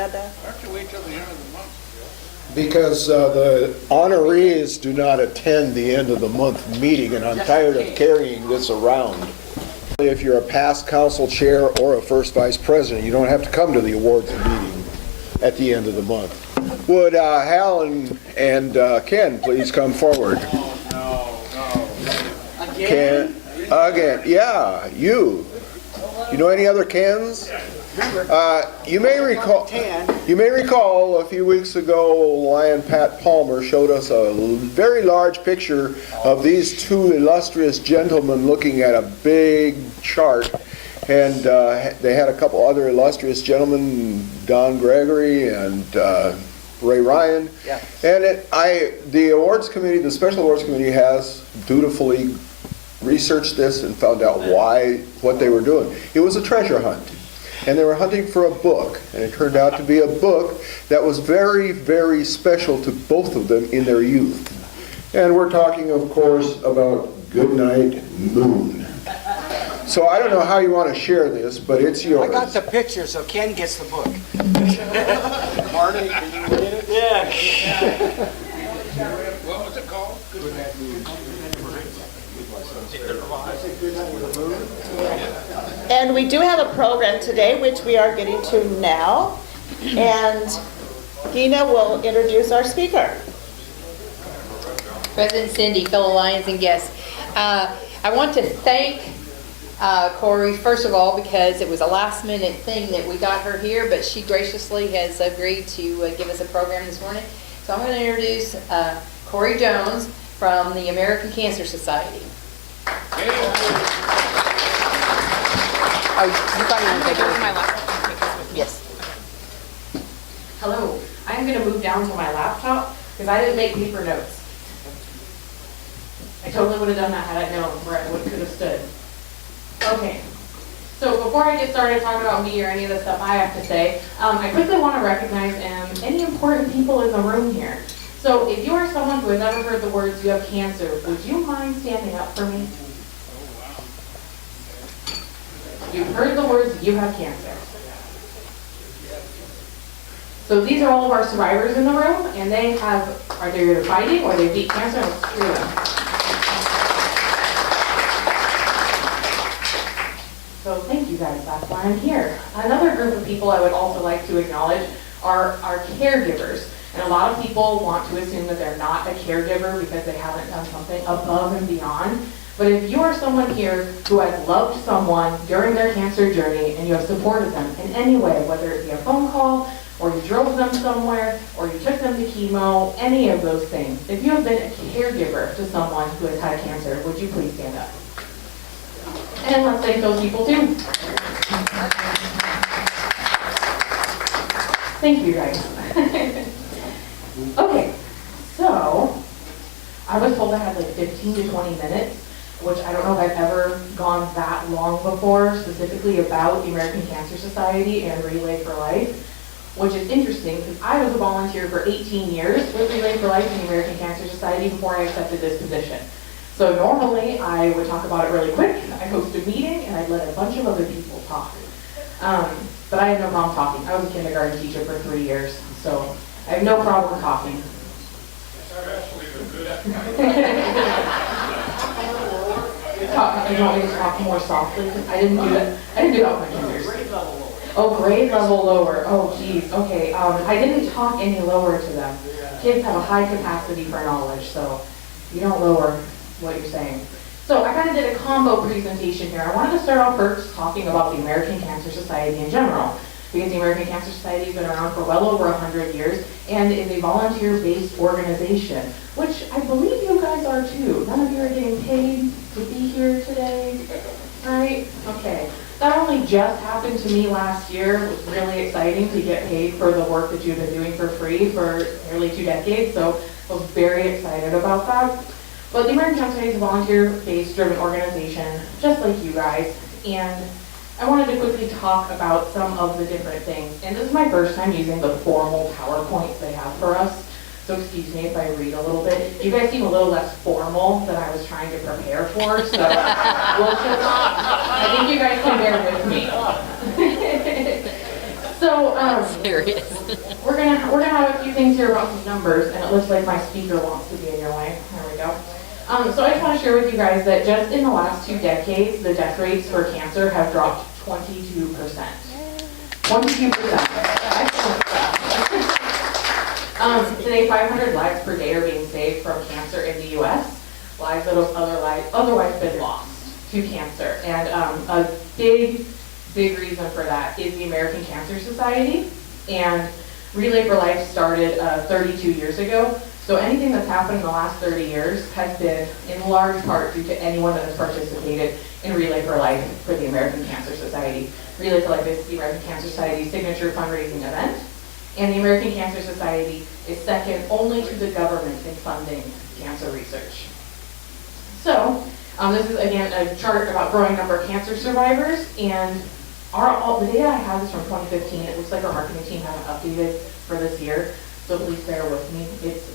Why don't you wait till the end of the month? Because the honorees do not attend the end of the month meeting, and I'm tired of carrying this around. If you're a past council chair or a first vice president, you don't have to come to the awards meeting at the end of the month. Would Hal and Ken please come forward? No. Ken, again, yeah, you. You know any other Kens? You may recall a few weeks ago, Lion Pat Palmer showed us a very large picture of these two illustrious gentlemen looking at a big chart, and they had a couple other illustrious gentlemen, Don Gregory and Ray Ryan. Yeah. And the awards committee, the special awards committee, has dutifully researched this and found out what they were doing. It was a treasure hunt. And they were hunting for a book, and it turned out to be a book that was very, very special to both of them in their youth. And we're talking, of course, about Goodnight Moon. So I don't know how you want to share this, but it's yours. I got the picture, so Ken gets the book. Marty, can you read it? Yeah. What was it called? Goodnight Moon. And we do have a program today, which we are getting to now. And Gina will introduce our speaker. President Cindy, fellow Lions and guests. I want to thank Cori, first of all, because it was a last minute thing that we got her here, but she graciously has agreed to give us a program this morning. So I'm going to introduce Cori Jones from the American Cancer Society. Oh, you got to take it with my laptop. Yes. Hello, I'm going to move down to my laptop because I didn't make paper notes. I totally would have done that had I known where I could have stood. Okay, so before I get started talking about me or any of the stuff I have to say, I quickly want to recognize any important people in the room here. So if you are someone who has ever heard the words, "you have cancer," would you mind standing up for me? You've heard the words, "you have cancer." So these are all of our survivors in the room, and they are they either fighting or they beat cancer, and let's screw them. So thank you guys, that's why I'm here. Another group of people I would also like to acknowledge are our caregivers. And a lot of people want to assume that they're not a caregiver because they haven't done something above and beyond. But if you are someone here who has loved someone during their cancer journey and you have supported them in any way, whether it be a phone call, or you drove them somewhere, or you took them to chemo, any of those things, if you have been a caregiver to someone who has had cancer, would you please stand up? And let's thank those people too. Thank you guys. Okay, so I was told I had like 15 to 20 minutes, which I don't know if I've ever gone that long before, specifically about the American Cancer Society and Relay for Life, which is interesting because I was a volunteer for 18 years with Relay for Life and the American Cancer Society before I accepted this position. So normally I would talk about it really quick, I'd host a meeting, and I'd let a bunch of other people talk. But I had no problem talking. I was a kindergarten teacher for 3 years, so I have no problem talking. You want me to talk more softly? I didn't do that. I didn't do that with my fingers. Oh, grade level lower. Oh, geez. Okay. I didn't talk any lower to them. Kids have a high capacity for knowledge, so you don't lower what you're saying. So I kind of did a combo presentation here. I wanted to start off first talking about the American Cancer Society in general, because the American Cancer Society has been around for well over 100 years and is a volunteer-based organization, which I believe you guys are too. None of you are getting paid to be here today, right? Okay. That only just happened to me last year. It was really exciting to get paid for the work that you've been doing for free for nearly 2 decades, so I was very excited about that. But the American Cancer Society is a volunteer-based driven organization, just like you guys, and I wanted to quickly talk about some of the different things. And this is my first time using the formal PowerPoints they have for us, so excuse me if I read a little bit. You guys seem a little less formal than I was trying to prepare for, so I think you guys can bear with me. So, Serious. we're gonna have a few things here about some numbers, and it looks like my speaker wants to be in your way. There we go. So I just want to share with you guys that just in the last 2 decades, the death rates for cancer have dropped 22%. 22%. Excellent stuff. Today, 500 lives per day are being saved from cancer in the U.S. Lives that have otherwise been lost to cancer. And a big reason for that is the American Cancer Society. And Relay for Life started 32 years ago. So anything that's happened in the last 30 years has been in large part due to anyone that has participated in Relay for Life for the American Cancer Society. Relay for Life is the American Cancer Society's signature fundraising event. And the American Cancer Society is second only to the government in funding cancer research. So, this is again a chart about growing number of cancer survivors, and the data I have is from 2015. It looks like our marketing team hasn't updated for this year, so please bear with me.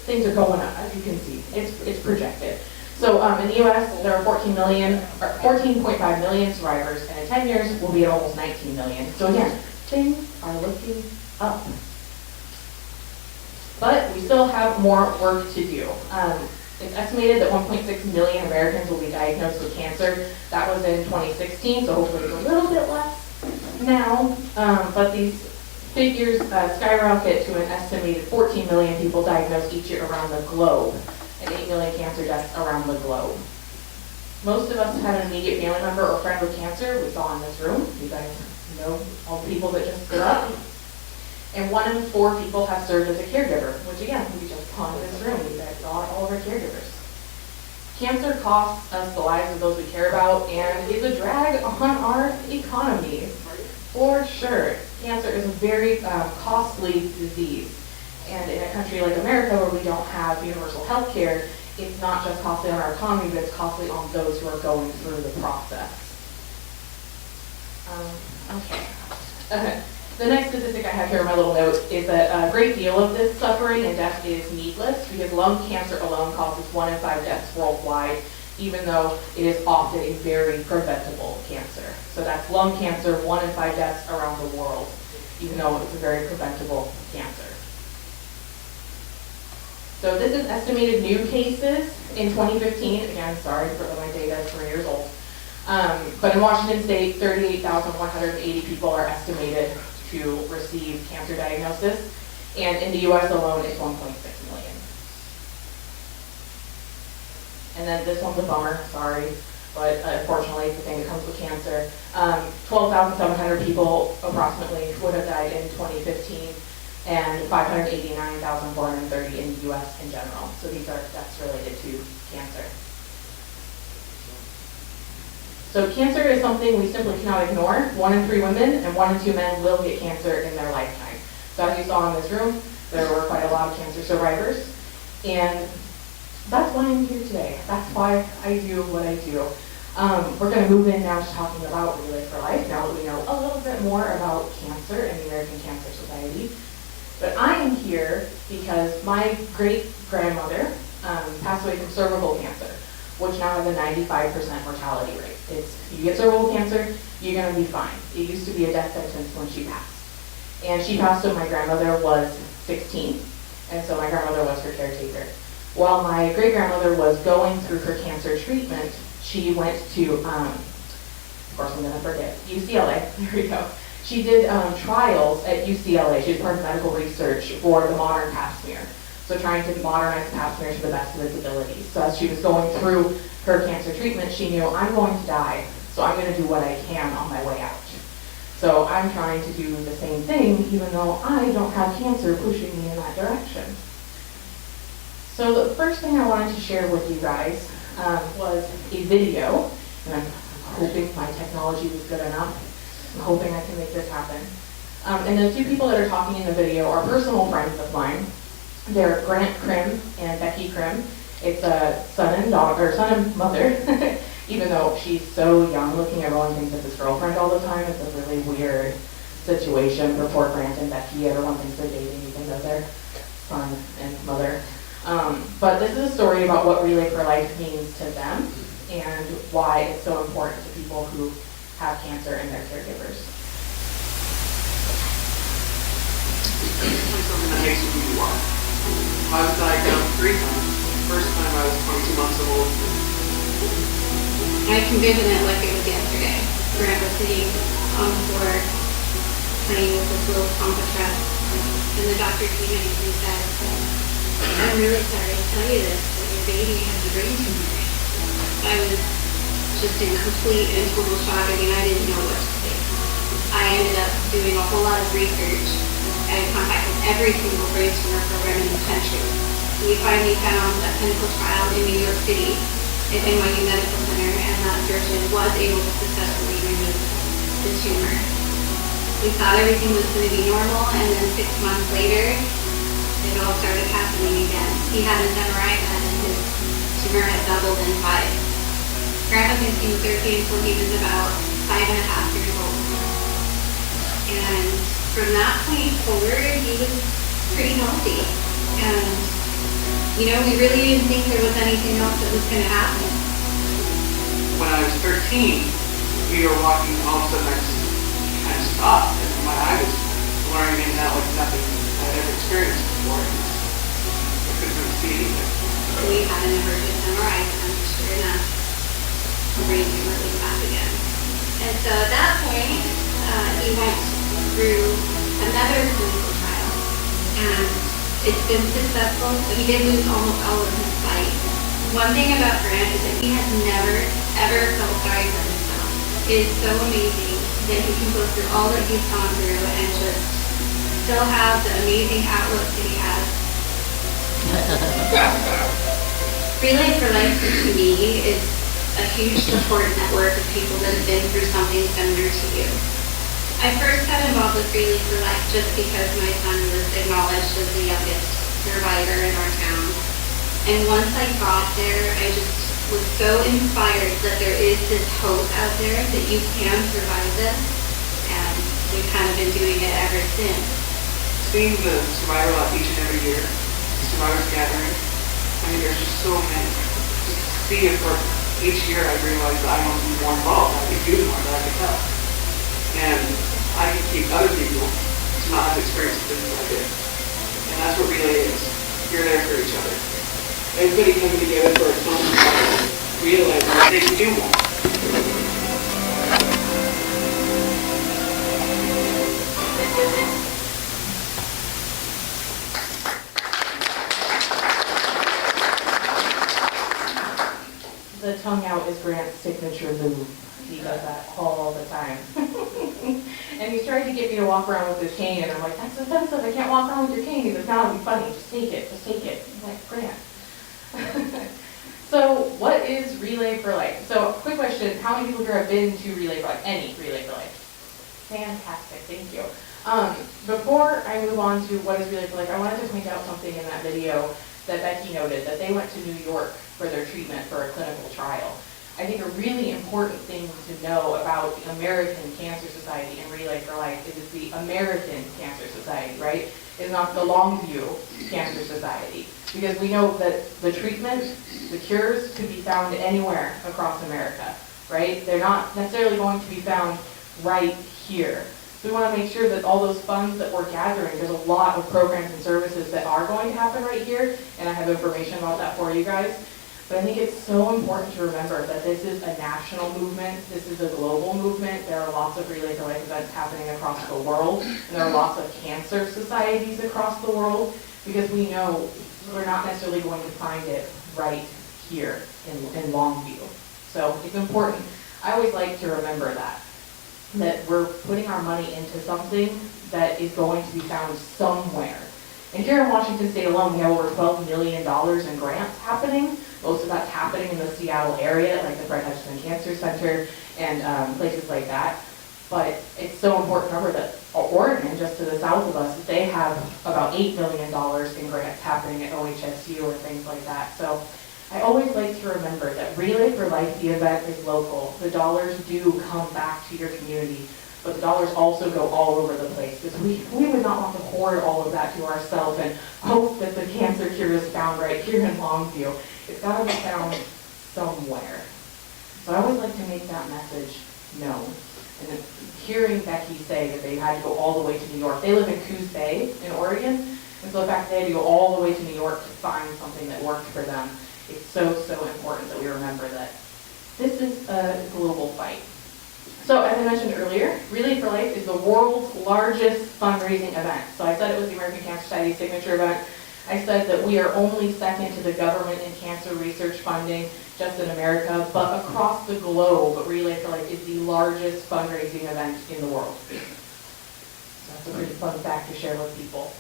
Things are going up, as you can see. It's projected. So in the U.S., there are 14.5 million survivors, and in 10 years, we'll be at almost 19 million. So again, things are looking up. But we still have more work to do. It's estimated that 1.6 million Americans will be diagnosed with cancer. That was in 2016, so hopefully it's a little bit less now. But these figures skyrocket to an estimated 14 million people diagnosed each year around the globe, and 8 million cancer deaths around the globe. Most of us had an immediate family member or friend with cancer. We saw in this room. You guys know all the people that just stood up. And 1 in 4 people have served as a caregiver, which again, we just saw in this room. You guys saw all of our caregivers. Cancer costs us the lives of those we care about and is a drag on our economies, for sure. Cancer is a very costly disease. And in a country like America where we don't have universal health care, it's not just costly on our economy, but it's costly on those who are going through the process. Okay. The next statistic I have here in my little note is that a great deal of this suffering and death is needless because lung cancer alone causes 1 in 5 deaths worldwide, even though it is often a very preventable cancer. So that's lung cancer, 1 in 5 deaths around the world, even though it's a very preventable cancer. So this is estimated new cases in 2015. Again, sorry for my data is 3 years old. But in Washington State, 38,180 people are estimated to receive cancer diagnosis, and in the U.S. alone, it's 1.6 million. And then this one's a bummer, sorry, but unfortunately, it's the thing that comes with cancer. 12,700 people approximately would have died in 2015, and 589,430 in the U.S. in general. So these are deaths related to cancer. So cancer is something we simply cannot ignore. 1 in 3 women and 1 in 2 men will get cancer in their lifetime. So as you saw in this room, there were quite a lot of cancer survivors. And that's why I'm here today. That's why I do what I do. We're going to move in now to talking about Relay for Life, now that we know a little bit more about cancer and the American Cancer Society. But I am here because my great-grandmother passed away from cervical cancer, which now has a 95% mortality rate. If you get cervical cancer, you're going to be fine. It used to be a death sentence when she passed. And she passed when my grandmother was 16, and so my grandmother was her caretaker. While my great-grandmother was going through her cancer treatment, she went to, of course I'm going to forget, UCLA, there we go. She did trials at UCLA. She was part of medical research for the modern pap smear. So trying to modernize the pap smear to the best of its abilities. So as she was going through her cancer treatment, she knew, I'm going to die, so I'm going to do what I can on my way out. So I'm trying to do the same thing, even though I don't have cancer pushing me in that direction. So the first thing I wanted to share with you guys was a video, and I'm hoping my technology was good enough. I'm hoping I can make this happen. And the 2 people that are talking in the video are personal friends of mine. They're Grant Krim and Becky Krim. It's a son and mother, even though she's so young looking, everyone thinks it's his girlfriend all the time. It's a really weird situation for poor Grant and Becky. Everyone thinks they're dating, even though they're son and mother. But this is a story about what Relay for Life means to them and why it's so important to people who have cancer and their caregivers. I was diagnosed 3 times. First time I was 22 months old. I can vision it like it was yesterday. Grant was sitting on the floor playing with this little contract, and the doctor came in and he said, I'm really sorry to tell you this, but your baby has a brain tumor. I was just in complete and total shock. I mean, I didn't know what to say. I ended up doing a whole lot of research and contacted every single brain tumor program in the country. We finally found a clinical trial in New York City at NYU Medical Center, and that surgeon was able to successfully remove the tumor. We thought everything was going to be normal, and then 6 months later, it all started happening again. He had his MRI done, and his tumor had doubled in 5. Grant was in chemotherapy until he was about 5.5 years old. And from that point forward, he was pretty healthy. And, you know, we really didn't think there was anything else that was going to happen. When I was 13, we were walking, all of a sudden I just kind of stopped, and my eye was glaring in and out like nothing I had ever experienced before. I couldn't really see anything. We had an emergent MRI done, sure enough, the brain tumor was back again. And so at that point, he went through another clinical trial, and it's been successful. So he did lose almost all of his sight. One thing about Grant is that he has never, ever felt sorry for himself. It is so amazing that he can go through all that he's gone through and just still have the amazing outlook that he has. Relay for Life to me is a huge support network of people that have been through something similar to you. I first got involved with Relay for Life just because my son was acknowledged as the youngest survivor in our town. And once I got there, I just was so inspired that there is this hope out there that you can survive this. And we've kind of been doing it ever since. Seeing the survivor lab each and every year, the survivors gathering, I mean, there's just so many. Just to see it for each year, I realize I want to be more involved. I can do more than I can help. And I can keep other people to not have experience things I did. And that's what Relay is. You're there for each other. Everybody coming together for a common cause, realizing that they can do more. The tongue out is Grant's signature move. He does that all the time. And he's trying to get me to walk around with his cane, and I'm like, that's offensive, I can't walk around with your cane. He's like, no, it'll be funny, just take it, just take it. I'm like, Grant. So what is Relay for Life? So quick question, how many people here have been to Relay for Life? Any Relay for Life? Fantastic, thank you. Before I move on to what is Relay for Life, I wanted to point out something in that video that Becky noted, that they went to New York for their treatment for a clinical trial. I think a really important thing to know about the American Cancer Society and Relay for Life is it's the American Cancer Society, right? It's not the Longview Cancer Society. Because we know that the treatment, the cures, could be found anywhere across America, right? They're not necessarily going to be found right here. So we want to make sure that all those funds that we're gathering, there's a lot of programs and services that are going to happen right here, and I have information about that for you guys. But I think it's so important to remember that this is a national movement, this is a global movement. There are lots of Relay for Life events happening across the world, and there are lots of cancer societies across the world, because we know we're not necessarily going to find it right here in Longview. So it's important. I always like to remember that we're putting our money into something that is going to be found somewhere. And here in Washington State alone, we have over $12 million in grants happening. Most of that's happening in the Seattle area, like the Fred Hutchinson Cancer Center and places like that. But it's so important to remember that Oregon, just to the south of us, they have about $8 million in grants happening at OHSU or things like that. So I always like to remember that Relay for Life, the event, is local. The dollars do come back to your community, but the dollars also go all over the place, because we would not want to hoard all of that to ourselves and hope that the cancer cure is found right here in Longview. It's got to be found somewhere. So I always like to make that message known. And then hearing Becky say that they had to go all the way to New York. They live in Coos Bay in Oregon, And so the fact that they had to go all the way to New York to find something that worked for them, it's so, so important that we remember that this is a global fight. So as I mentioned earlier, Relay for Life is the world's largest fundraising event. So I said it was the American Cancer Society's signature event. I said that we are only second to the government in cancer research funding just in America, but across the globe, Relay for Life is the largest fundraising event in the world. So that's a pretty fun fact to share with people.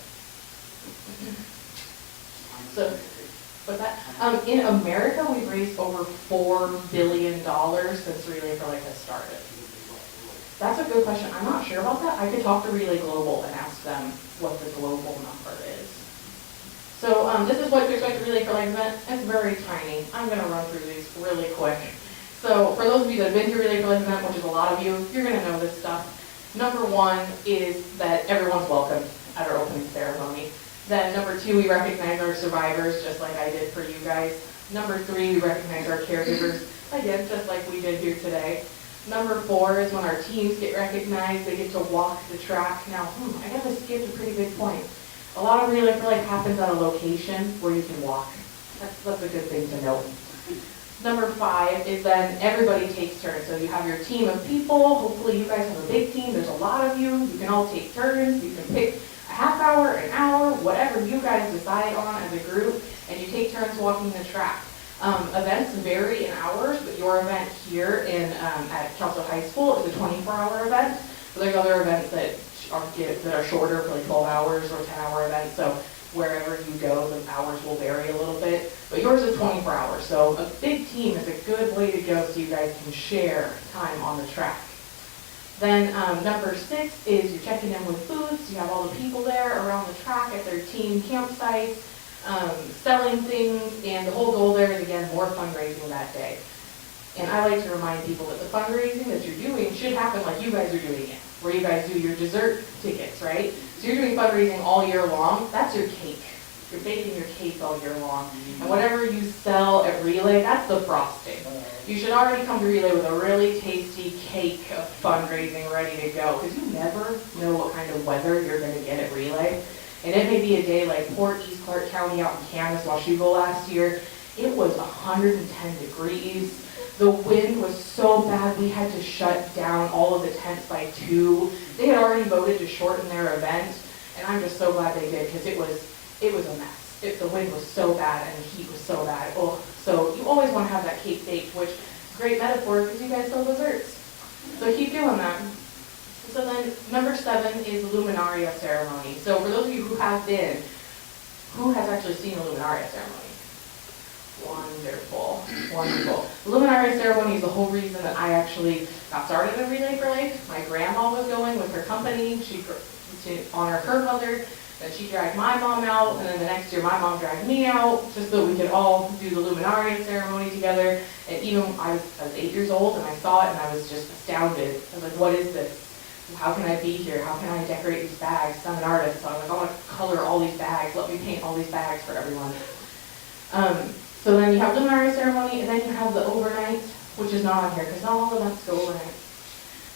So, with that, in America, we've raised over $4 billion since Relay for Life has started. That's a good question. I'm not sure about that. I could talk to Relay Global and ask them what the global number is. So this is what to expect at Relay for Life event. It's very tiny. I'm going to run through these really quick. So for those of you that have been to Relay for Life event, which is a lot of you, you're going to know this stuff. Number one is that everyone's welcome at our opening ceremony. Then number two, we recognize our survivors, just like I did for you guys. Number three, we recognize our caregivers, again, just like we did here today. Number four is when our teams get recognized, they get to walk the track. Now, I guess I skipped a pretty big point. A lot of Relay for Life happens at a location where you can walk. That's a good thing to know. Number five is then everybody takes turns. So you have your team of people. Hopefully you guys have a big team. There's a lot of you. You can all take turns. You can pick a half hour, an hour, whatever you guys decide on as a group, and you take turns walking the track. Events vary in hours, but your event here at Kelso High School is a 24-hour event. So there's other events that are shorter, for like 12 hours or 10-hour events. So wherever you go, the hours will vary a little bit. But yours is 24 hours. So a big team is a good way to go so you guys can share time on the track. Then number six is you're checking in with booths. You have all the people there around the track at their team campsites, selling things, and the whole goal there is, again, more fundraising that day. And I like to remind people that the fundraising that you're doing should happen like you guys are doing it, where you guys do your dessert tickets, right? So you're doing fundraising all year long. That's your cake. You're baking your cake all year long. And whatever you sell at Relay, that's the frosting. You should already come to Relay with a really tasty cake of fundraising ready to go, because you never know what kind of weather you're going to get at Relay. And it may be a day like Port East Clark County out in Kansas, Washougal last year. It was 110 degrees. The wind was so bad we had to shut down all of the tents by 2. They had already voted to shorten their event, and I'm just so glad they did, because it was a mess. The wind was so bad and the heat was so bad. Oh, so you always want to have that cake baked, which is a great metaphor because you guys sell desserts. So keep doing that. So then number 7 is the Luminaria ceremony. So for those of you who have been, who has actually seen the Luminaria ceremony? Wonderful, wonderful. The Luminaria ceremony is the whole reason that I actually got started in Relay for Life. My grandma was going with her company to honor her mother. Then she dragged my mom out, and then the next year my mom dragged me out, just so we could all do the Luminaria ceremony together. And even I was 8 years old, and I saw it, and I was just astounded. I was like, what is this? How can I be here? How can I decorate these bags? I'm an artist, so I'm like, I want to color all these bags. Let me paint all these bags for everyone. So then you have the Luminaria ceremony, and then you have the overnight, which is not on here, because not all events go overnight.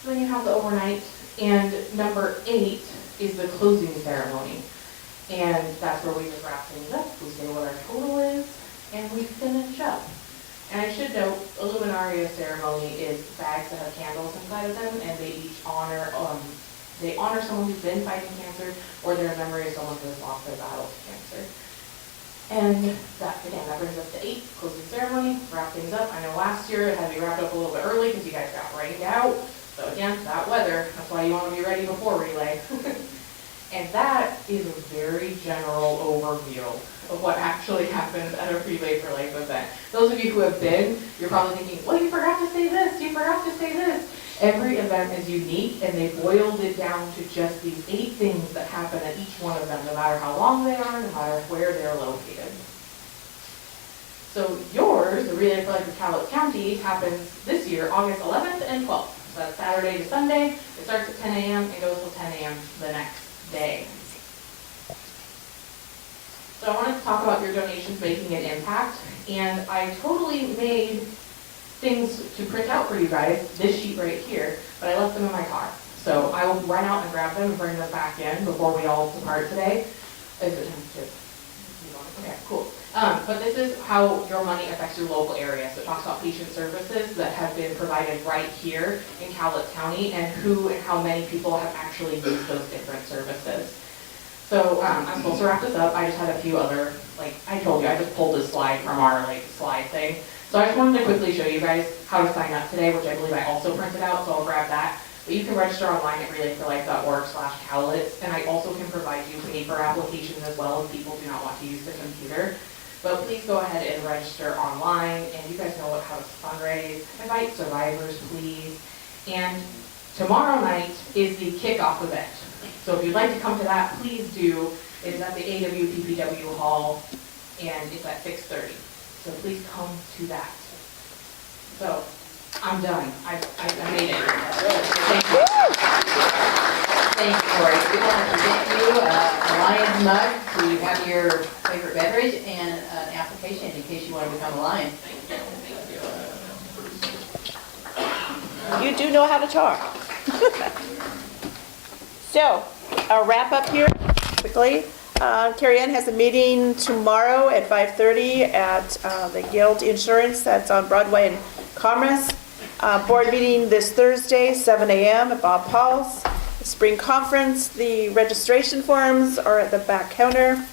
So then you have the overnight, and number 8 is the closing ceremony. And that's where we just wrap things up, we say what our total is, and we finish up. And I should note, a Luminaria ceremony is bags that have candles inside of them, and they each honor someone who's been fighting cancer, or they're in memory of someone who has lost their battle to cancer. And that brings us to 8, closing ceremony, wrap things up. I know last year it had to be wrapped up a little bit early because you guys got rained out. So again, that weather, that's why you want to be ready before Relay. And that is a very general overview of what actually happens at a Relay for Life event. Those of you who have been, you're probably thinking, well, you forgot to say this, you forgot to say this. Every event is unique, and they boiled it down to just these 8 things that happen at each one of them, no matter how long they are, no matter where they're located. So yours, the Relay for Life of Cowlitz County, happens this year, August 11th and 12th. So that's Saturday to Sunday. It starts at 10 a.m. and goes till 10 a.m. the next day. So I wanted to talk about your donations making an impact, and I totally made things to print out for you guys, this sheet right here, but I left them in my car. So I will run out and grab them and bring them back in before we all depart today. Is it tentative? Okay, cool. But this is how your money affects your local area. So it talks about patient services that have been provided right here in Cowlitz County and who and how many people have actually used those different services. So I'm supposed to wrap this up. I just had a few other, like I told you, I just pulled this slide from our slide thing. So I just wanted to quickly show you guys how to sign up today, which I believe I also printed out, so I'll grab that. But you can register online at relayforlife.org/Cowlitz, and I also can provide you paper applications as well if people do not want to use the computer. But please go ahead and register online, and you guys know how to fundraise. Invite survivors, please. And tomorrow night is the kickoff event. So if you'd like to come to that, please do. It's at the AWPPW Hall, and it's at 6:30. So please come to that. So I'm done. I made it. Thank you. Thank you, Cori. We want to present you a Lions mug, so you have your favorite beverage and an application in case you want to become a Lion. You do know how to talk. So, I'll wrap up here quickly. Carrie Ann has a meeting tomorrow at 5:30 at the Guild Insurance, that's on Broadway and Commerce. Board meeting this Thursday, 7 a.m. at Bob Paul's. Spring conference, the registration forms are at the back counter.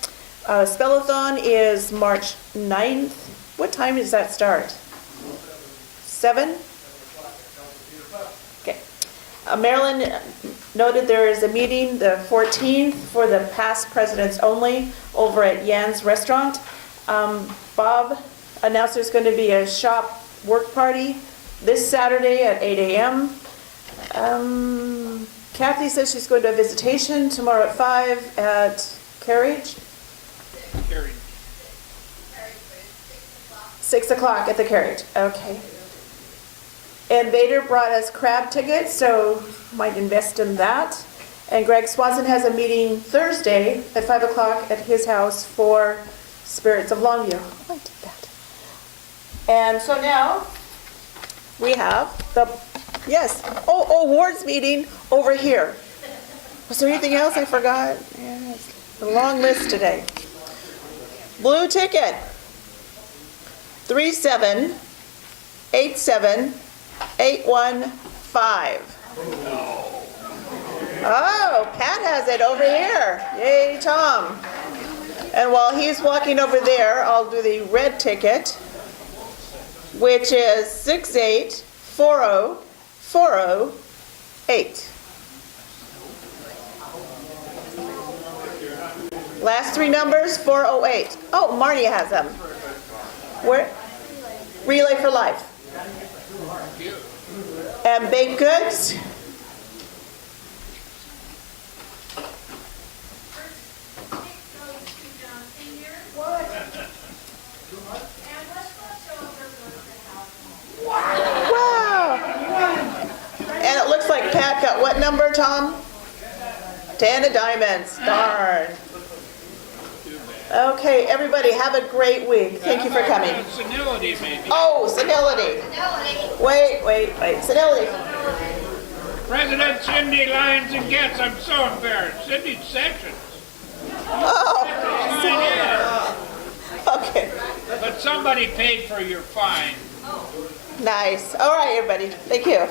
Spellathon is March 9th. What time does that start? 7? Okay. Marilyn noted there is a meeting the 14th for the past presidents only over at Yan's Restaurant. Bob announced there's going to be a shop work party this Saturday at 8 a.m. Kathy says she's going to a visitation tomorrow at 5 at Carriage. Carried. 6 o'clock at the Carriage, okay. And Vader brought us crab tickets, so might invest in that. And Greg Swanson has a meeting Thursday at 5 o'clock at his house for Spirits of Longview. I did that. And so now we have the, yes, awards meeting over here. Was there anything else I forgot? Yes, a long list today. Blue ticket, 3787815. Oh, Pat has it over here. Yay, Tom. And while he's walking over there, I'll do the red ticket, which is 6840408. Last three numbers, 408. Oh, Marty has them. Where? Relay for Life. And baked goods. Wow. And it looks like Pat got what number, Tom? 10 of diamonds. Darn. Okay, everybody, have a great week. Thank you for coming. Senility, maybe. Oh, senility. Wait. Senility. President Cindy Lyons and Getz, I'm so embarrassed. Cindy Sessions. Oh, Sign in. okay. But somebody paid for your fine. Nice. All right, everybody. Thank you.